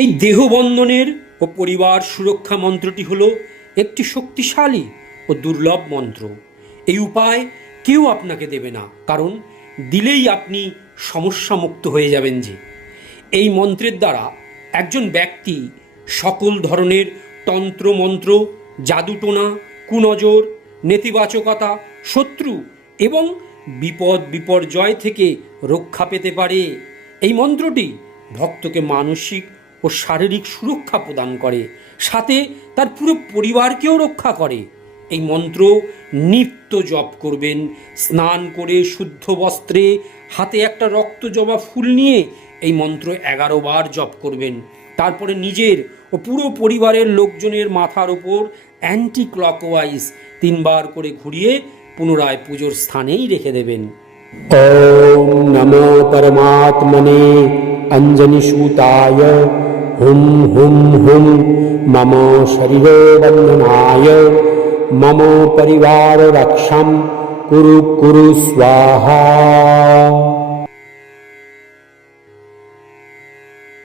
এই দেহবন্ধনের ও পরিবার সুরক্ষা মন্ত্রটি হলো একটি শক্তিশালী ও দুর্লভ মন্ত্র। এই উপায় কেউ আপনাকে দেবে না, কারণ দিলেই আপনি সমস্যা মুক্ত হয়ে যাবেন যে। এই মন্ত্রের দ্বারা একজন ব্যক্তি সকল ধরনের তন্ত্র মন্ত্র জাদুটোনা, কুনজর, নেতিবাচকতা, শত্রু এবং বিপদ বিপর্যয় থেকে রক্ষা পেতে পারে। এই মন্ত্রটি ভক্তকে মানসিক ও শারীরিক সুরক্ষা প্রদান করে। সাথে তার পুরো পরিবারকেও রক্ষা করে। এই মন্ত্র নিত্য জপ করবেন, স্নান করে শুদ্ধ বস্ত্রে হাতে একটা রক্ত জবা ফুল নিয়ে এই মন্ত্র এগারো বার জপ করবেন। তারপরে নিজের ও পুরো পরিবারের লোকজনের মাথার ওপর অ্যান্টি ক্লকওয়াইজ তিনবার করে ঘুরিয়ে পুনরায় পুজোর স্থানেই রেখে দেবেন। ওম নমো পরমাত্মনে অঞ্জনী সুতায় हुं हुं हुं। मम शरीरोबन्धनाय मम परिवाररक्षं। कुरु कुरु स्वाहा